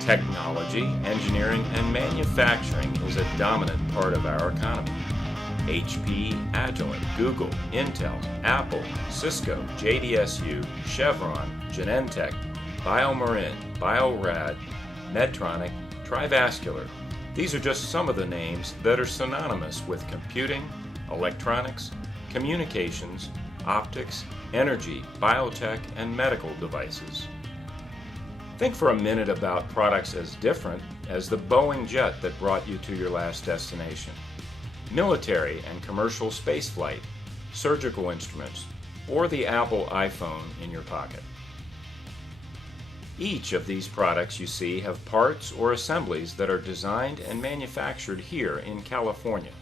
Technology, engineering, and manufacturing is a dominant part of our economy. HP, Agilent, Google, Intel, Apple, Cisco, JDSU, Chevron, Genentech, BioMarin, Biorad, Medtronic, Trivascular. These are just some of the names that are synonymous with computing, electronics, communications, optics, energy, biotech, and medical devices. Think for a minute about products as different as the Boeing jet that brought you to your last destination, military and commercial spaceflight, surgical instruments, or the Apple iPhone in your pocket. Each of these products you see have parts or assemblies that are designed and manufactured here in California.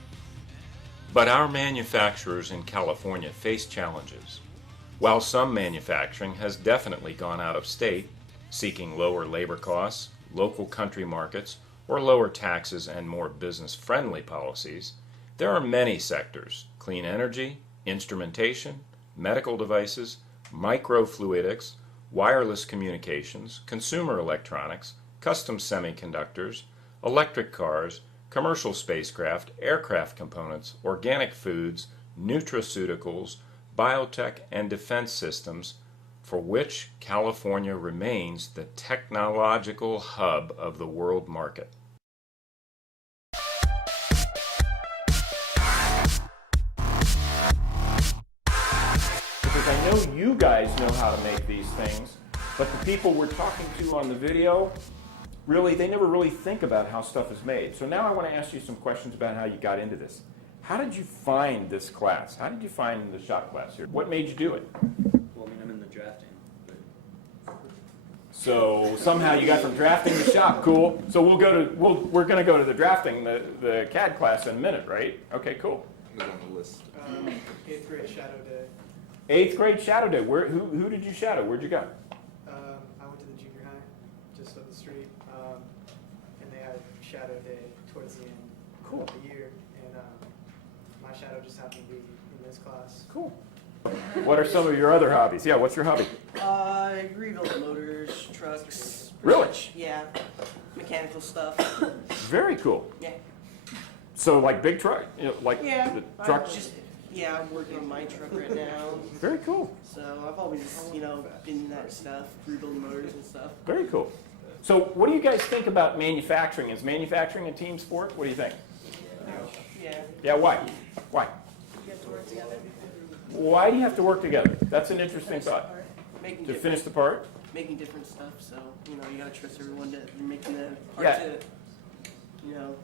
But our manufacturers in California face challenges. While some manufacturing has definitely gone out of state, seeking lower labor costs, local country markets, or lower taxes and more business-friendly policies, there are many sectors: clean energy, instrumentation, medical devices, microfluidics, wireless communications, consumer electronics, custom semiconductors, electric cars, commercial spacecraft, aircraft components, organic foods, nutraceuticals, biotech, and defense systems, for which California remains the technological hub of the world market. Because I know you guys know how to make these things, but the people we're talking to on the video, really, they never really think about how stuff is made. So now I want to ask you some questions about how you got into this. How did you find this class? How did you find the shop class here? What made you do it? Well, I mean, I'm in the drafting. So somehow you got from drafting to shop. Cool. So we're going to go to the drafting, the CAD class in a minute, right? Okay, cool. Who's on the list? 8th grade Shadow Day. 8th grade Shadow Day. Who did you shadow? Where'd you go? I went to the junior high, just up the street, and they had Shadow Day towards the end Cool. of the year, and my shadow just happened to be in this class. Cool. What are some of your other hobbies? Yeah, what's your hobby? I rebuild motors, trucks. Really? Yeah, mechanical stuff. Very cool. Yeah. So like big truck, like Yeah. the I'm trucks? I'm working on my truck right now. Very cool. So I've always, been in that stuff, rebuilding motors and stuff. Very cool. So what do you guys think about manufacturing? Is manufacturing a team sport? What do you think? Yeah. Yeah, why? Why? You have to work together. Why do you have to work together? That's an interesting thought. Making To different, finish the part? making different stuff. So you gotta trust everyone that you're making the Yeah. part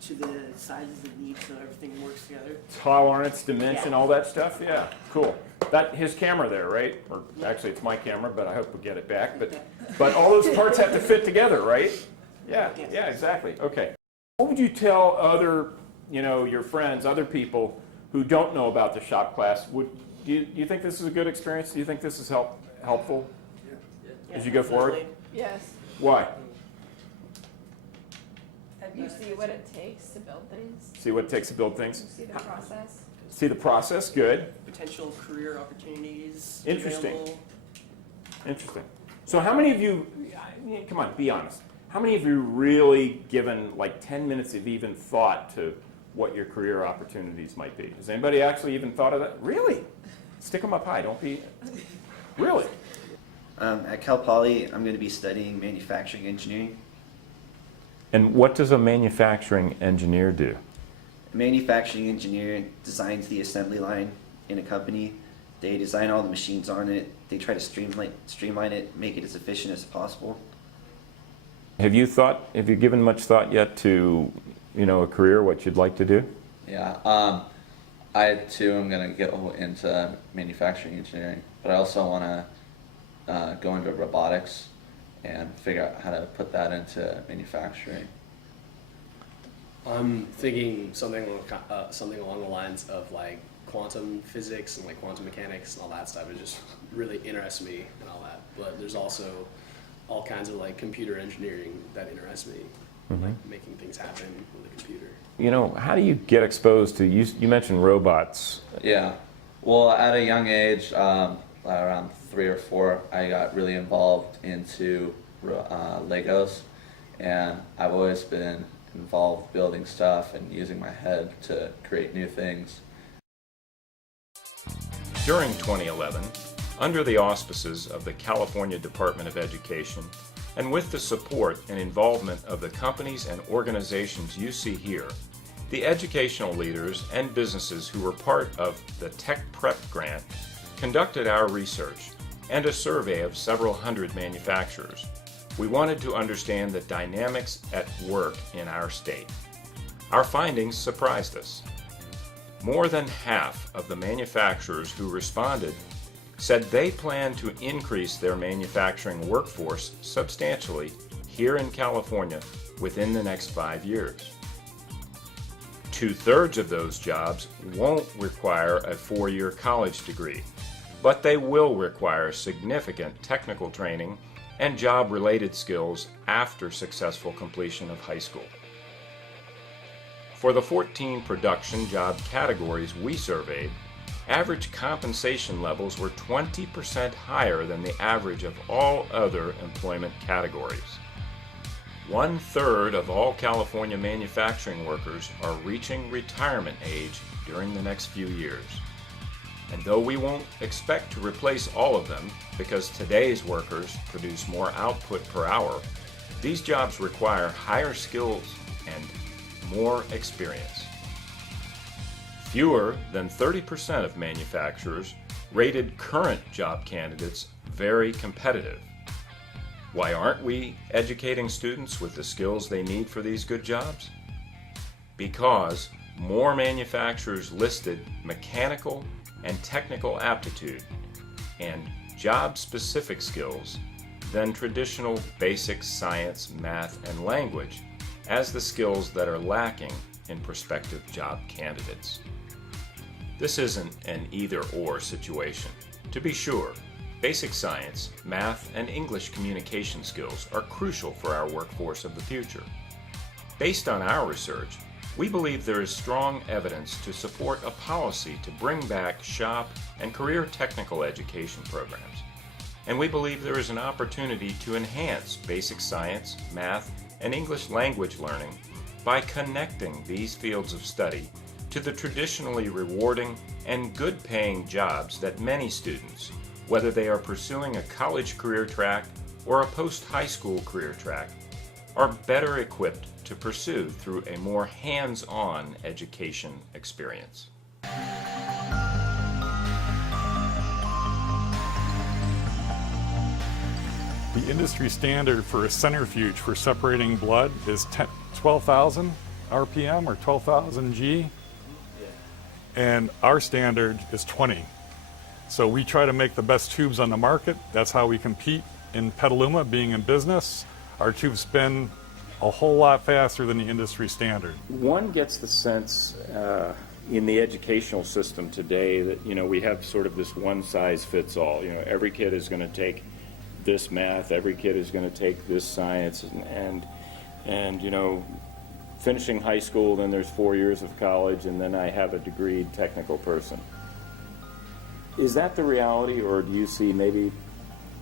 to the sizes it needs, so everything works together. Tolerance, dimension, Yeah. all that stuff? Yeah, cool. That his camera there, right? Or actually it's my camera, but I hope we get it back. But all those parts have to fit together, right? Yeah, Yes. yeah, exactly. Okay. What would you tell other, your friends, other people who don't know about the shop class? Do you think this is a good experience? Do you think this is helpful as you go forward? Definitely. Yes. Why? You see what it takes to build things. See what it takes to build things? See the process. See the process? Good. Potential career opportunities. Interesting. Available. Interesting. So how many of you, come on, be honest. How many of you really given like 10 minutes of even thought to what your career opportunities might be? Has anybody actually even thought of that? Really? Stick them up high. Don't be. Really? At Cal Poly, I'm going to be studying manufacturing engineering. And what does a manufacturing engineer do? A manufacturing engineer designs the assembly line in a company. They design all the machines on it. They try to streamline it, make it as efficient as possible. Have you given much thought yet to, a career, what you'd like to do? Yeah, I too am going to get into manufacturing engineering, but I also want to go into robotics and figure out how to put that into manufacturing. I'm thinking something along the lines of like quantum physics and like quantum mechanics and all that stuff. It just really interests me and all that. But there's also all kinds of like computer engineering that interests me, like making things happen with a computer. How do you get exposed to, you mentioned robots. Yeah, well, at a young age, around 3 or 4, I got really involved into Legos, and I've always been involved building stuff and using my head to create new things. During 2011, under the auspices of the California Department of Education, and with the support and involvement of the companies and organizations you see here, the educational leaders and businesses who were part of the Tech Prep Grant conducted our research and a survey of several hundred manufacturers. We wanted to understand the dynamics at work in our state. Our findings surprised us. More than half of the manufacturers who responded said they plan to increase their manufacturing workforce substantially here in California within the next 5 years. 2/3 of those jobs won't require a 4-year college degree, but they will require significant technical training and job-related skills after successful completion of high school. For the 14 production job categories we surveyed, average compensation levels were 20% higher than the average of all other employment categories. 1/3 of all California manufacturing workers are reaching retirement age during the next few years. And though we won't expect to replace all of them because today's workers produce more output per hour, these jobs require higher skills and more experience. Fewer than 30% of manufacturers rated current job candidates very competitive. Why aren't we educating students with the skills they need for these good jobs? Because more manufacturers listed mechanical and technical aptitude and job-specific skills than traditional basic science, math, and language as the skills that are lacking in prospective job candidates. This isn't an either-or situation. To be sure, basic science, math, and English communication skills are crucial for our workforce of the future. Based on our research, we believe there is strong evidence to support a policy to bring back shop and career technical education programs. And we believe there is an opportunity to enhance basic science, math, and English language learning by connecting these fields of study to the traditionally rewarding and good-paying jobs that many students, whether they are pursuing a college career track or a post-high school career track, are better equipped to pursue through a more hands-on education experience. The industry standard for a centrifuge for separating blood is 12,000 RPM or 12,000 G, and our standard is 20. So we try to make the best tubes on the market. That's how we compete in Petaluma, being in business. Our tubes spin a whole lot faster than the industry standard. One gets the sense in the educational system today that, we have sort of this one-size-fits-all. Every kid is going to take this math, every kid is going to take this science, and finishing high school, then there's 4 years of college, and then I have a degreed technical person. Is that the reality, or do you see maybe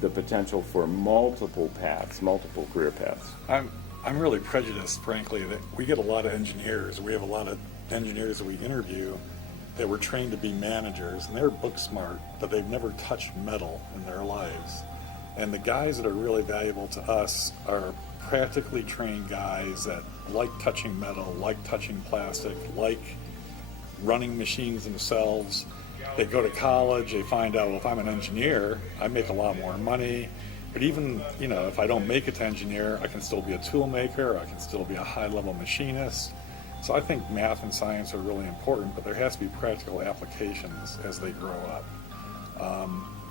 the potential for multiple paths, multiple career paths? I'm really prejudiced, frankly, that we get a lot of engineers. We have a lot of engineers that we interview that were trained to be managers, and they're book smart, but they've never touched metal in their lives. And the guys that are really valuable to us are practically trained guys that like touching metal, like touching plastic, like running machines themselves. They go to college, they find out, well, if I'm an engineer, I make a lot more money. But even, if I don't make it to engineer, I can still be a tool maker, I can still be a high-level machinist. So I think math and science are really important, but there has to be practical applications as they grow up.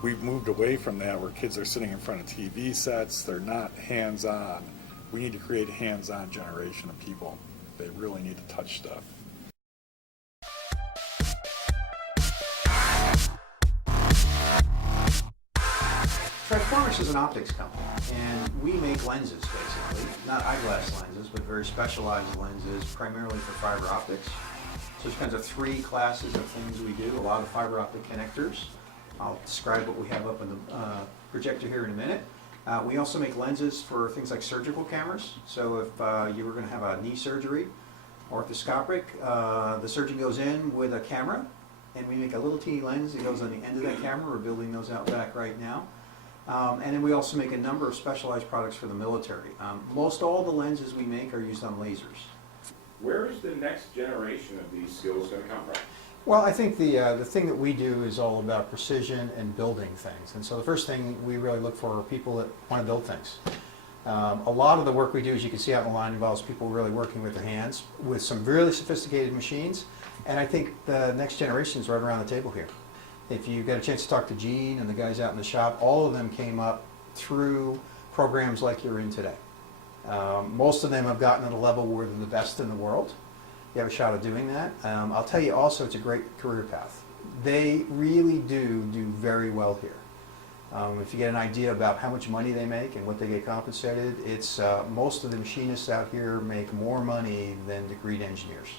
We've moved away from that where kids are sitting in front of TV sets, they're not hands-on. We need to create a hands-on generation of people. They really need to touch stuff. Transformers is an optics company, and we make lenses, basically. Not eyeglass lenses, but very specialized lenses, primarily for fiber optics. So there's kind of 3 classes of things we do. A lot of fiber optic connectors, I'll describe what we have up in the projector here in a minute. We also make lenses for things like surgical cameras. So if you were going to have a knee surgery, orthoscopic, the surgeon goes in with a camera, and we make a little teeny lens that goes on the end of that camera. We're building those out back right now. And then we also make a number of specialized products for the military. Most all the lenses we make are used on lasers. Where is the next generation of these skills going to come from? Well, I think the thing that we do is all about precision and building things. And so the first thing we really look for are people that want to build things. A lot of the work we do, as you can see out in the line, involves people really working with their hands with some really sophisticated machines. And I think the next generation is right around the table here. If you get a chance to talk to Gene and the guys out in the shop, all of them came up through programs like you're in today. Most of them have gotten at a level where they're the best in the world. You have a shot of doing that. I'll tell you also, it's a great career path. They really do very well here. If you get an idea about how much money they make and what they get compensated, it's most of the machinists out here make more money than degreed engineers.